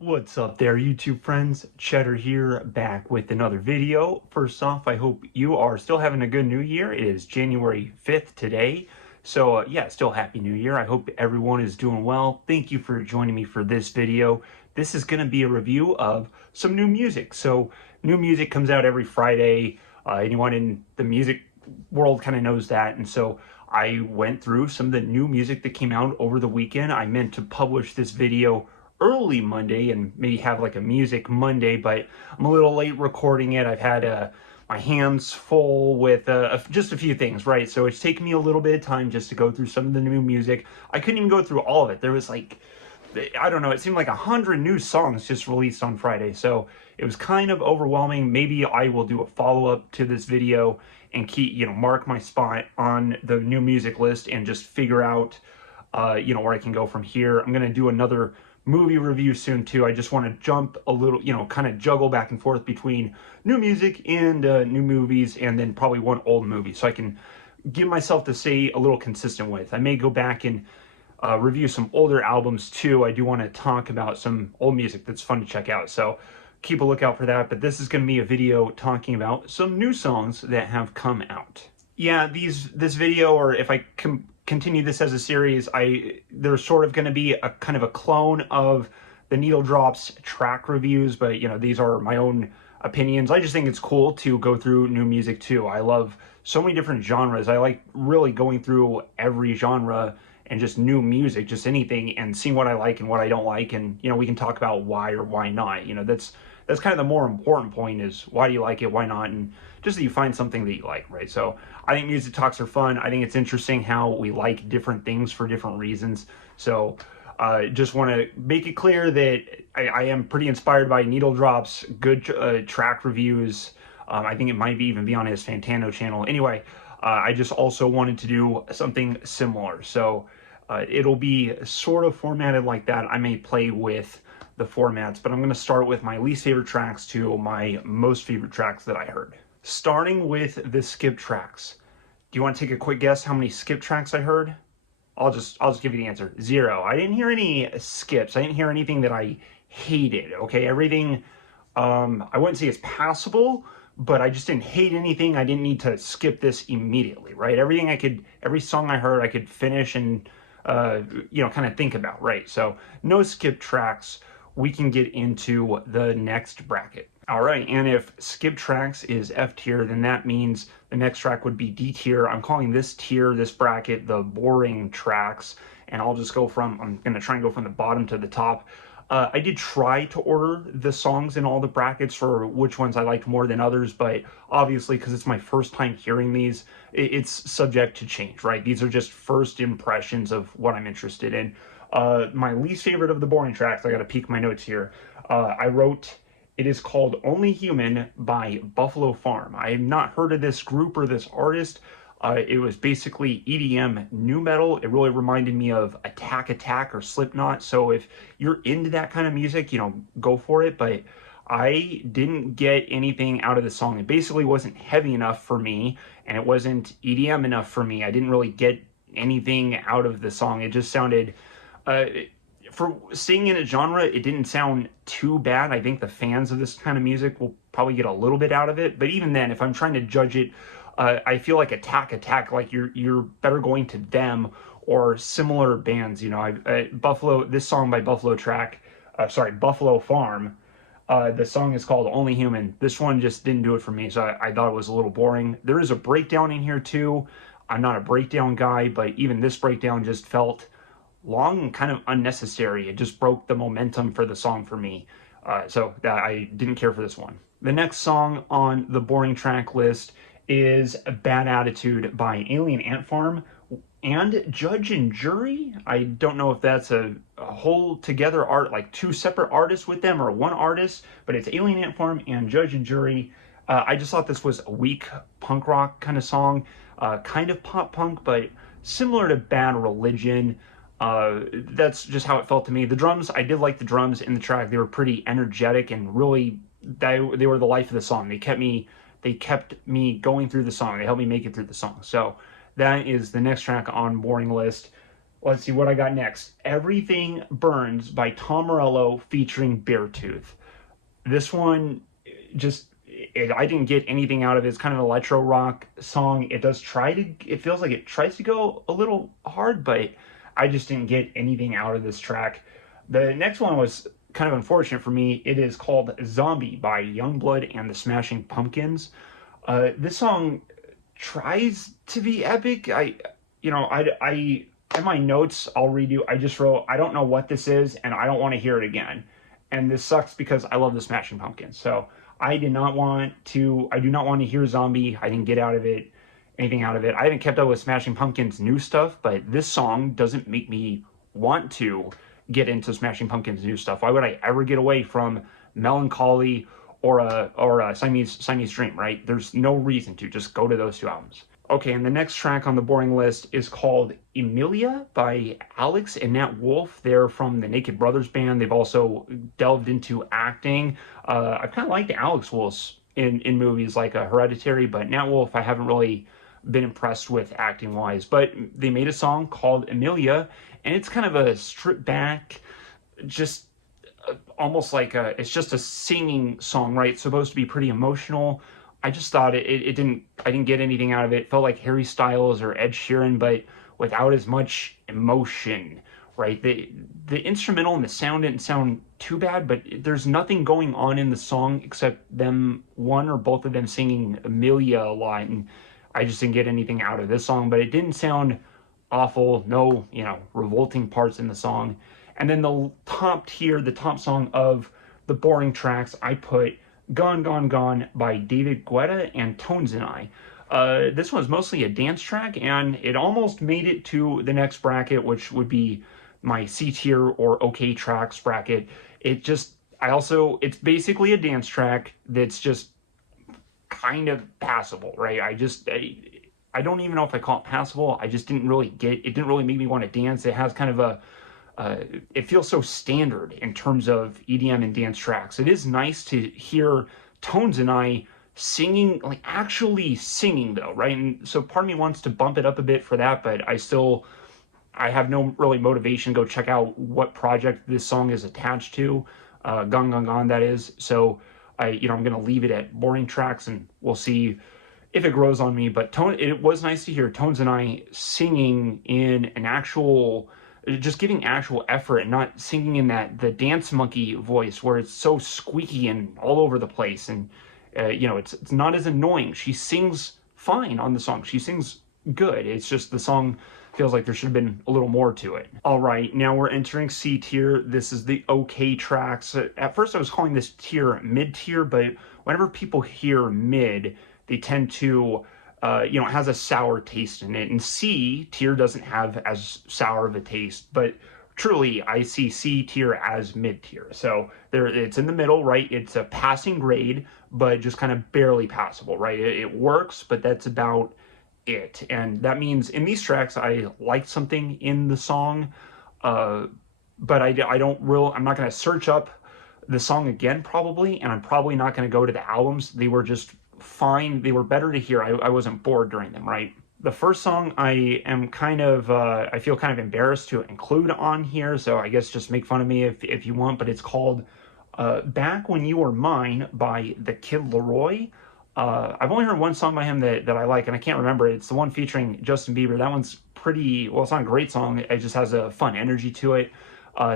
What's up there, YouTube friends? Cheddar here, back with another video. First off, I hope you are still having a good new year. It is January 5th today. So yeah, still happy new year. I hope everyone is doing well. Thank you for joining me for this video. This is going to be a review of some new music. So new music comes out every Friday. Anyone in the music world kind of knows that. And so I went through some of the new music that came out over the weekend. I meant to publish this video early Monday and maybe have like a music Monday, but I'm a little late recording it. I've had my hands full with just a few things, right? So it's taken me a little bit of time just to go through some of the new music. I couldn't even go through all of it. There was like, I don't know, it seemed like 100 new songs just released on Friday. So it was kind of overwhelming. Maybe I will do a follow-up to this video and mark my spot on the new music list and just figure out, where I can go from here. I'm going to do another movie review soon too. I just want to jump a little, kind of juggle back and forth between new music and new movies, and then probably one old movie, so I can give myself to stay a little consistent with. I may go back and review some older albums too. I do want to talk about some old music that's fun to check out, so keep a lookout for that. But this is going to be a video talking about some new songs that have come out. Yeah, this video, or if I continue this as a series, there's sort of going to be a kind of a clone of the Needle Drops track reviews, but these are my own opinions. I just think it's cool to go through new music too. I love so many different genres. I like really going through every genre and just new music, just anything, and seeing what I like and what I don't like, and we can talk about why or why not. That's kind of the more important point, is why do you like it, why not, and just that you find something that you like, right? So I think music talks are fun. I think it's interesting how we like different things for different reasons. So just want to make it clear that I am pretty inspired by Needle Drops, good track reviews. I think it might even be on his Fantano channel. Anyway, I just also wanted to do something similar. So it'll be sort of formatted like that. I may play with the formats, but I'm going to start with my least favorite tracks to my most favorite tracks that I heard. Starting with the skip tracks. Do you want to take a quick guess how many skip tracks I heard? I'll just give you the answer. 0. I didn't hear any skips. I didn't hear anything that I hated. Okay, everything I wouldn't say it's passable, but I just didn't hate anything. I didn't need to skip this immediately, right? Every song I heard I could finish and kind of think about, right? So no skip tracks. We can get into the next bracket. All right, and if skip tracks is F tier, then that means the next track would be D tier. I'm calling this tier, this bracket, the boring tracks, and I'm going to try and go from the bottom to the top. I did try to order the songs in all the brackets for which ones I liked more than others, but obviously, because it's my first time hearing these, it's subject to change, right? These are just first impressions of what I'm interested in. My least favorite of the boring tracks, I got to peek my notes here. I wrote, it is called Only Human by Buffalo Farm. I have not heard of this group or this artist. It was basically EDM nu metal. It really reminded me of Attack Attack or Slipknot. So if you're into that kind of music, go for it. But I didn't get anything out of the song. It basically wasn't heavy enough for me, and it wasn't EDM enough for me. I didn't really get anything out of the song. It just sounded... for singing in a genre, it didn't sound too bad. I think the fans of this kind of music will probably get a little bit out of it. But even then, if I'm trying to judge it, I feel like Attack Attack, like you're better going to them or similar bands. This song by Buffalo Farm. The song is called Only Human. This one just didn't do it for me, so I thought it was a little boring. There is a breakdown in here too. I'm not a breakdown guy, but even this breakdown just felt long and kind of unnecessary. It just broke the momentum for the song for me. So I didn't care for this one. The next song on the boring track list is Bad Attitude by Alien Ant Farm and Judge and Jury. I don't know if that's a whole together art, like two separate artists with them or one artist, but it's Alien Ant Farm and Judge and Jury. I just thought this was a weak punk rock kind of song, kind of pop punk, but similar to Bad Religion. That's just how it felt to me. The drums, I did like the drums in the track. They were pretty energetic and really, they were the life of the song. They kept me going through the song. They helped me make it through the song. So that is the next track on boring list. Let's see what I got next. Everything Burns by Tom Morello featuring Beartooth. This one just I didn't get anything out of it. It's kind of an electro rock song. It feels like it tries to go a little hard, but I just didn't get anything out of this track. The next one was kind of unfortunate for me. It is called Zombie by Youngblood and the Smashing Pumpkins. This song tries to be epic. I in my notes I'll read you. I just wrote, I don't know what this is, and I don't want to hear it again. And this sucks because I love the Smashing Pumpkins. So I do not want to hear Zombie. I didn't get anything out of it. I haven't kept up with Smashing Pumpkins' new stuff, but this song doesn't make me want to get into Smashing Pumpkins' new stuff. Why would I ever get away from Melancholy or a Siamese Dream, right? There's no reason to. Just go to those two albums. Okay, and the next track on the boring list is called Emilia by Alex and Nat Wolff. They're from the Naked Brothers band. They've also delved into acting. I kind of liked Alex Wolff in movies like Hereditary, but Nat Wolff I haven't really been impressed with acting-wise. But they made a song called Emilia, and it's kind of a stripped back, just almost like it's just a singing song, right? It's supposed to be pretty emotional. I just thought I didn't get anything out of it. It felt like Harry Styles or Ed Sheeran, but without as much emotion, right? The instrumental and the sound didn't sound too bad, but there's nothing going on in the song except them, one or both of them singing Amelia a lot, and I just didn't get anything out of this song, but it didn't sound awful, no, revolting parts in the song. And then the top tier, the top song of the boring tracks, I put Gone, Gone, Gone by David Guetta and Tones and I. This one's mostly a dance track, and it almost made it to the next bracket, which would be my C tier or OK tracks bracket. It's basically a dance track that's just kind of passable, right? I don't even know if I call it passable. I just it didn't really make me want to dance. It has kind of it feels so standard in terms of EDM and dance tracks. It is nice to hear Tones and I singing, like actually singing though, right? And so part of me wants to bump it up a bit for that, but I have no really motivation to go check out what project this song is attached to. Gone, Gone, Gone, that is. So I'm going to leave it at boring tracks, and we'll see if it grows on me. But it was nice to hear Tones and I singing in an actual, just giving actual effort and not singing in the dance monkey voice where it's so squeaky and all over the place. And it's not as annoying. She sings fine on the song. She sings good. It's just the song feels like there should have been a little more to it. All right, now we're entering C tier. This is the OK tracks. At first I was calling this tier mid tier, but whenever people hear mid, they tend to it has a sour taste in it. And C tier doesn't have as sour of a taste, but truly I see C tier as mid tier. So it's in the middle, right? It's a passing grade, but just kind of barely passable, right? It works, but that's about it. And that means in these tracks, I liked something in the song, but I'm not going to search up the song again probably, and I'm probably not going to go to the albums. They were just fine. They were better to hear. I wasn't bored during them, right? The first song I feel kind of embarrassed to include on here, so I guess just make fun of me if you want, but it's called Back When You Were Mine by The Kid Laroi. I've only heard one song by him that I like, and I can't remember it. It's the one featuring Justin Bieber. That one's it's not a great song. It just has a fun energy to it.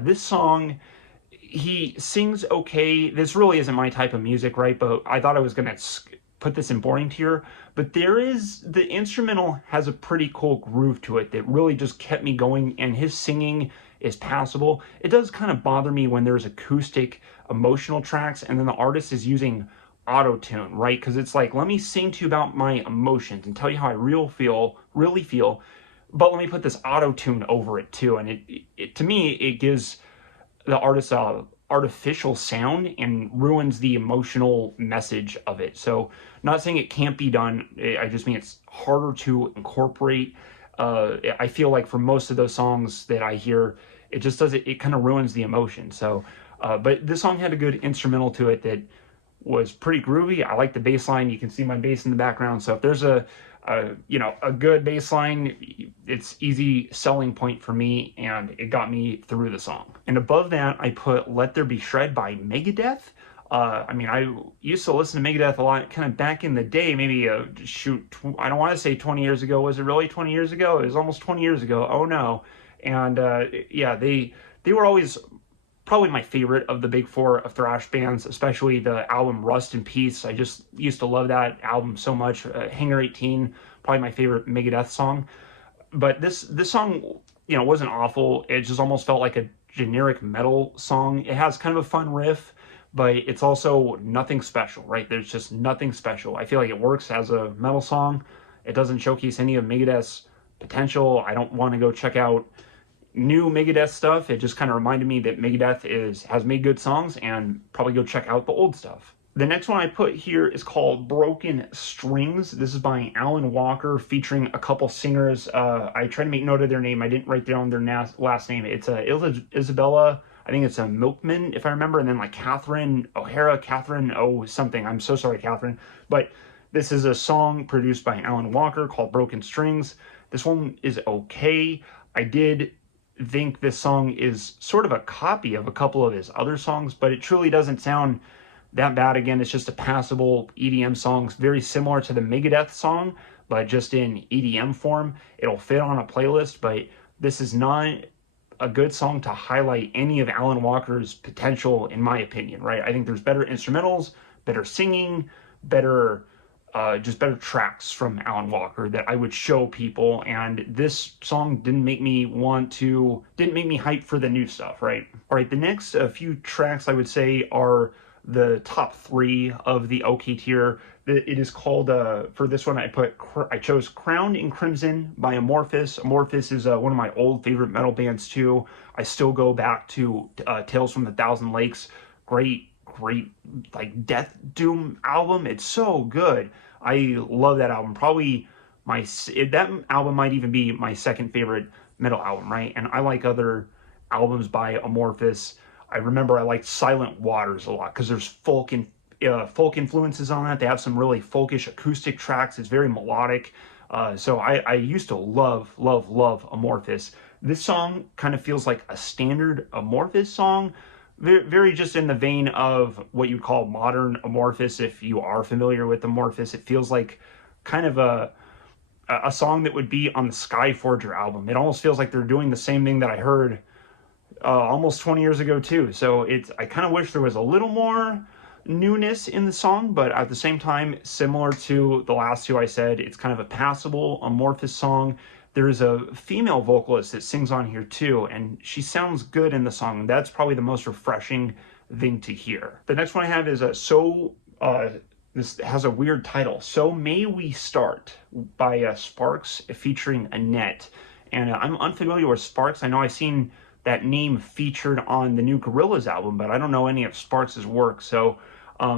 This song, he sings okay. This really isn't my type of music, right? But I thought I was going to put this in boring tier. But the instrumental has a pretty cool groove to it that really just kept me going, and his singing is passable. It does kind of bother me when there's acoustic emotional tracks and then the artist is using auto-tune, right? Because it's like, let me sing to you about my emotions and tell you how I really feel, but let me put this auto-tune over it too. And it to me, it gives the artist a artificial sound and ruins the emotional message of it. So not saying it can't be done, I just mean it's harder to incorporate. I feel like for most of those songs that I hear, it kind of ruins the emotion. So but this song had a good instrumental to it that was pretty groovy. I like the bass line. You can see my bass in the background. So if there's a a good bass line. It's easy selling point for me, and it got me through the song. And above that, I put Let There Be Shred by Megadeth. I used to listen to Megadeth a lot, kind of back in the day, maybe, I don't want to say 20 years ago. Was it really 20 years ago? It was almost 20 years ago. Oh no. And yeah, they were always probably my favorite of the big four of thrash bands, especially the album Rust in Peace. I just used to love that album so much. Hangar 18, probably my favorite Megadeth song. But this song, wasn't awful. It just almost felt like a generic metal song. It has kind of a fun riff, but it's also nothing special, right? There's just nothing special. I feel like it works as a metal song. It doesn't showcase any of Megadeth's potential. I don't want to go check out new Megadeth stuff. It just kind of reminded me that Megadeth has made good songs, and probably go check out the old stuff. The next one I put here is called Broken Strings. This is by Alan Walker, featuring a couple singers. I tried to make note of their name. I didn't write down their last name. It's Isabella, I think it's a Milkman, if I remember, and then like Catherine O'Hara, Catherine O something. I'm so sorry, Catherine. But this is a song produced by Alan Walker called Broken Strings. This one is okay. I did think this song is sort of a copy of a couple of his other songs, but it truly doesn't sound that bad. Again, it's just a passable EDM song, very similar to the Megadeth song, but just in EDM form. It'll fit on a playlist, but this is not a good song to highlight any of Alan Walker's potential, in my opinion, right? I think there's better instrumentals, better singing, just better tracks from Alan Walker that I would show people, and this song didn't make me hype for the new stuff, right? All right, the next few tracks I would say are the top three of the OK tier. It is called, for this one, I chose Crowned in Crimson by Amorphis. Amorphis is one of my old favorite metal bands too. I still go back to Tales from the Thousand Lakes. Great, like death doom album. It's so good. I love that album. Probably that album might even be my second favorite metal album, right? And I like other albums by Amorphis. I remember I liked Silent Waters a lot because there's folk influences on that. They have some really folkish acoustic tracks. It's very melodic. So I used to love Amorphis. This song kind of feels like a standard Amorphis song, very just in the vein of what you call modern Amorphis. If you are familiar with Amorphis, it feels like kind of a song that would be on the Skyforger album. It almost feels like they're doing the same thing that I heard almost 20 years ago too. So I kind of wish there was a little more newness in the song, but at the same time, similar to the last two I said, it's kind of a passable Amorphis song. There's a female vocalist that sings on here too, and she sounds good in the song. That's probably the most refreshing thing to hear. The next one I have is this has a weird title, So May We Start by Sparks featuring Annette. And I'm unfamiliar with Sparks. I know I've seen that name featured on the new Gorillaz album, but I don't know any of Sparks' work. So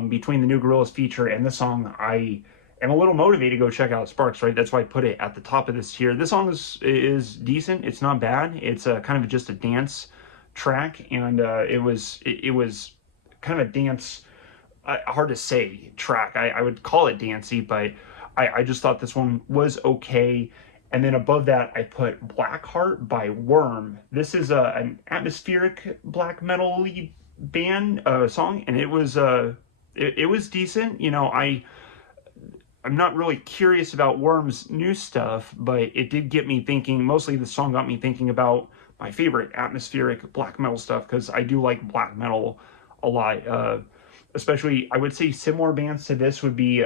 between the new Gorillaz feature and the song, I am a little motivated to go check out Sparks, right? That's why I put it at the top of this tier. This song is decent. It's not bad. It's kind of just a dance track, and it was kind of a dance, hard to say track. I would call it dancey, but I just thought this one was okay. And then above that, I put Blackheart by Worm. This is an atmospheric black metal band song, and it was decent. I'm not really curious about Worm's new stuff, but it did get me thinking. Mostly the song got me thinking about my favorite atmospheric black metal stuff, because I do like black metal a lot. Especially, I would say similar bands to this would be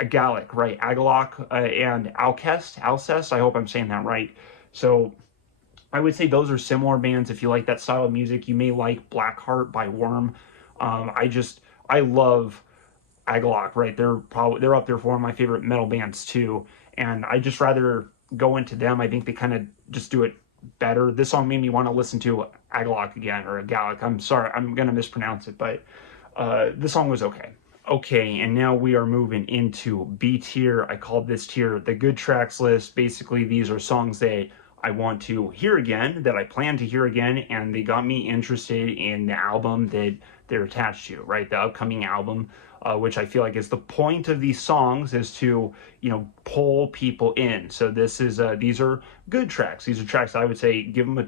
Agalic, right? Agalok and Alcest. I hope I'm saying that right. So I would say those are similar bands. If you like that style of music, you may like Blackheart by Worm. I love Agalok, right? They're up there for one of my favorite metal bands too. And I just rather go into them. I think they kind of just do it better. This song made me want to listen to Agalok again, or Agalic. I'm sorry, I'm gonna mispronounce it, but this song was okay. Okay, and now we are moving into B tier. I called this tier the good tracks list. Basically, these are songs that I want to hear again, that I plan to hear again, and they got me interested in the album that they're attached to, right? The upcoming album, which I feel like is the point of these songs, is to, pull people in. So these are good tracks. These are tracks I would say give them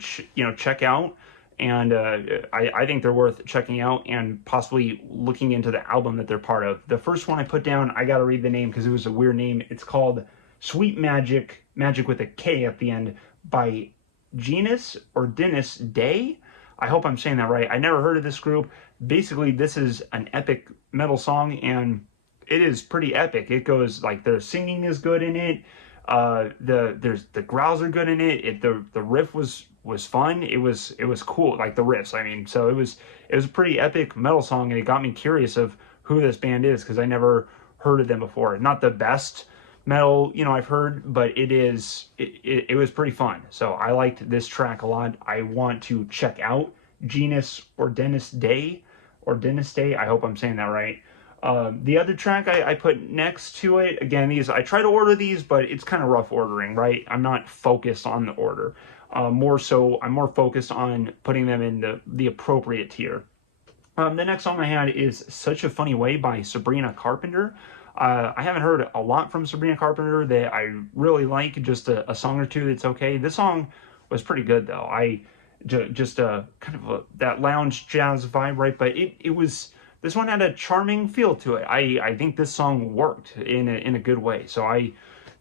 check out. And I think they're worth checking out and possibly looking into the album that they're part of. The first one I put down, I got to read the name because it was a weird name. It's called Sweet Magic, Magic with a K at the end, by Genus or Dennis Day. I hope I'm saying that right. I never heard of this group. Basically, this is an epic metal song, and it is pretty epic. It goes like their singing is good in it. The growls are good in it. The riff was fun. It was cool, like the riffs. I mean, so it was a pretty epic metal song, and it got me curious of who this band is because I never heard of them before. Not the best metal I've heard, but it was pretty fun. So I liked this track a lot. I want to check out Genus or Dennis Day. I hope I'm saying that right. The other track I put next to it, again, I try to order these, but it's kind of rough ordering, right? I'm not focused on the order. I'm more focused on putting them in the appropriate tier. The next song I had is Such a Funny Way by Sabrina Carpenter. I haven't heard a lot from Sabrina Carpenter that I really like, just a song or two that's okay. This song was pretty good, though. Just a kind of that lounge jazz vibe, right? But this one had a charming feel to it. I think this song worked in a good way. So I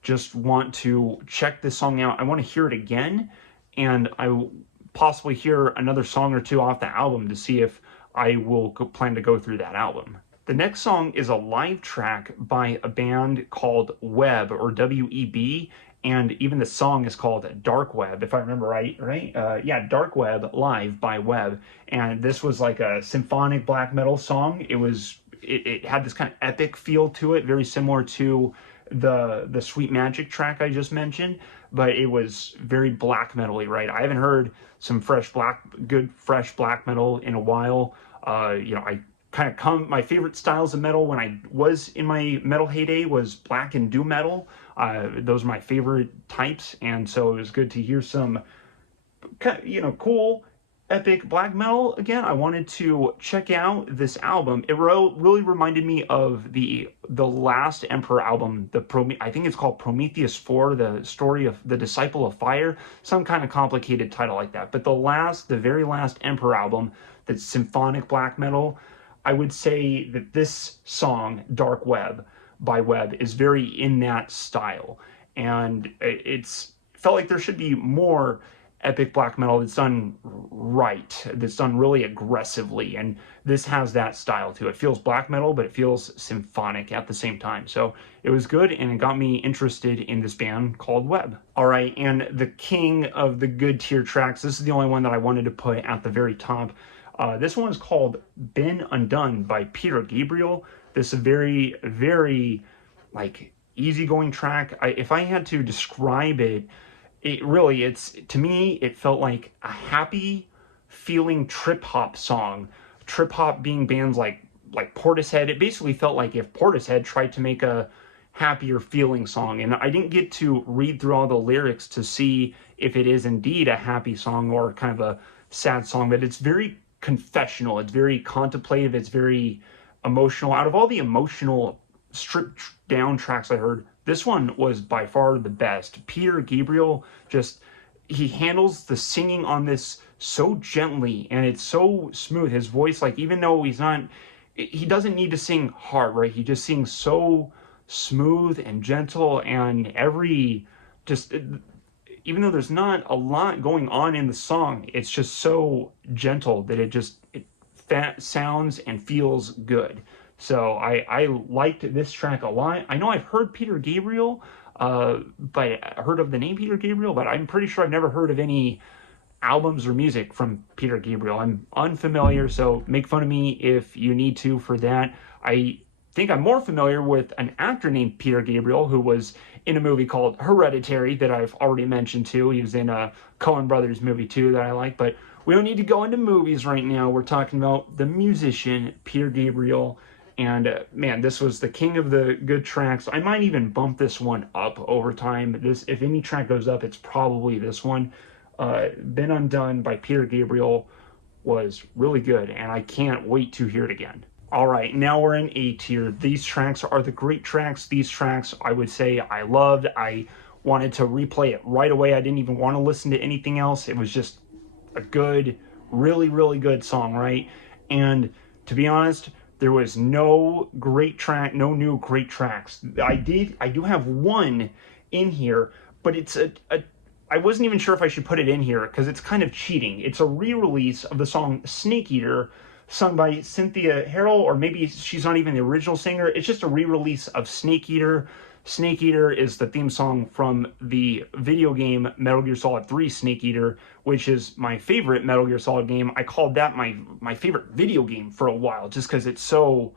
just want to check this song out. I want to hear it again, and I will possibly hear another song or two off the album to see if I will plan to go through that album. The next song is a live track by a band called Web, or W-E-B, and even the song is called Dark Web, if I remember right? Yeah, Dark Web live by Web, and this was like a symphonic black metal song. It had this kind of epic feel to it, very similar to the Sweet Magic track I just mentioned, but it was very black metal-y, right? I haven't heard some good fresh black metal in a while. My favorite styles of metal when I was in my metal heyday was black and doom metal. Those are my favorite types, and so it was good to hear some cool epic black metal again. I wanted to check out this album. It really reminded me of the last Emperor album, I think it's called Prometheus 4, the story of the Disciple of Fire, some kind of complicated title like that. But the very last Emperor album, that's symphonic black metal, I would say that this song, Dark Web by Web, is very in that style. And it's felt like there should be more epic black metal that's done right, that's done really aggressively, and this has that style too. It feels black metal, but it feels symphonic at the same time. So it was good, and it got me interested in this band called Web. All right, and the king of the good tier tracks, this is the only one that I wanted to put at the very top. This one is called Been Undone by Peter Gabriel. This is a very, very easygoing track. If I had to describe it, to me, it felt like a happy feeling trip hop song. Trip hop being bands like Portishead. It basically felt like if Portishead tried to make a happier feeling song. And I didn't get to read through all the lyrics to see if it is indeed a happy song or kind of a sad song, but it's very confessional. It's very contemplative. It's very emotional. Out of all the emotional stripped down tracks I heard, this one was by far the best. Peter Gabriel he handles the singing on this so gently, and it's so smooth. His voice, even though he doesn't need to sing hard, right? He just sings so smooth and gentle, and even though there's not a lot going on in the song, it's just so gentle that it sounds and feels good. So I liked this track a lot. I know I've heard Peter Gabriel, but I heard of the name Peter Gabriel, but I'm pretty sure I've never heard of any albums or music from Peter Gabriel. I'm unfamiliar, so make fun of me if you need to for that. I think I'm more familiar with an actor named Peter Gabriel, who was in a movie called Hereditary that I've already mentioned too. He was in a Coen Brothers movie too that I like, but we don't need to go into movies right now. We're talking about the musician Peter Gabriel, And man, this was the king of the good tracks. I might even bump this one up over time. This, if any track goes up, it's probably this one. Been Undone by Peter Gabriel was really good, and I can't wait to hear it again. All right, now we're in A tier. These tracks are the great tracks. These tracks, I would say, I loved. I wanted to replay it right away. I didn't even want to listen to anything else. It was just a good, really, really good song, right? And to be honest, there was no great track, no new great tracks. I do have one in here, but it's I wasn't even sure if I should put it in here because it's kind of cheating. It's a re-release of the song Snake Eater, sung by Cynthia Harrell, or maybe she's not even the original singer. It's just a re-release of Snake Eater. Snake Eater is the theme song from the video game Metal Gear Solid 3 Snake Eater, which is my favorite Metal Gear Solid game. I called that my favorite video game for a while, just because it's so,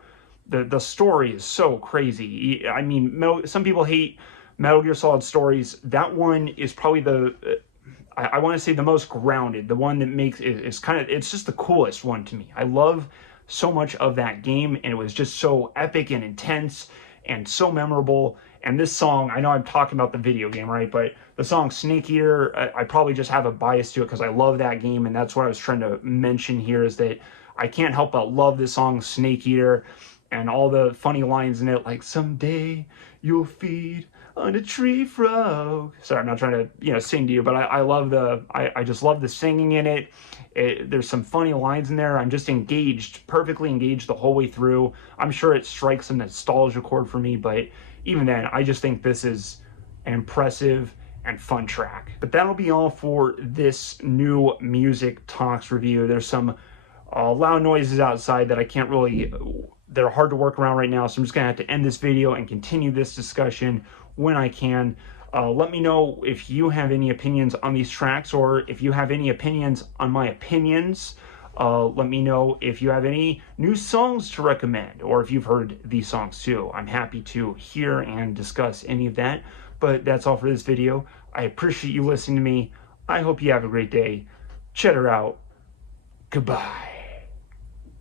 the story is so crazy. I mean, some people hate Metal Gear Solid stories. That one is probably the, I want to say the most grounded, the one that makes, is kind of, it's just the coolest one to me. I love so much of that game, and it was just so epic and intense and so memorable. And this song, I know I'm talking about the video game, right? But the song Snake Eater, I probably just have a bias to it because I love that game, and that's what I was trying to mention here, is that I can't help but love this song Snake Eater and all the funny lines in it, like, someday you'll feed on a tree frog. Sorry, I'm not trying to, sing to you, but I love I just love the singing in it. There's some funny lines in there. I'm just engaged, perfectly engaged the whole way through. I'm sure it strikes a nostalgia chord for me, but even then, I just think this is an impressive and fun track. But that'll be all for this new Music Talks review. There's some loud noises outside that I can't really, they're hard to work around right now, so I'm just gonna have to end this video and continue this discussion when I can. Let me know if you have any opinions on these tracks, or if you have any opinions on my opinions. Let me know if you have any new songs to recommend, or if you've heard these songs too. I'm happy to hear and discuss any of that. But that's all for this video. I appreciate you listening to me. I hope you have a great day. Cheddar out. Goodbye.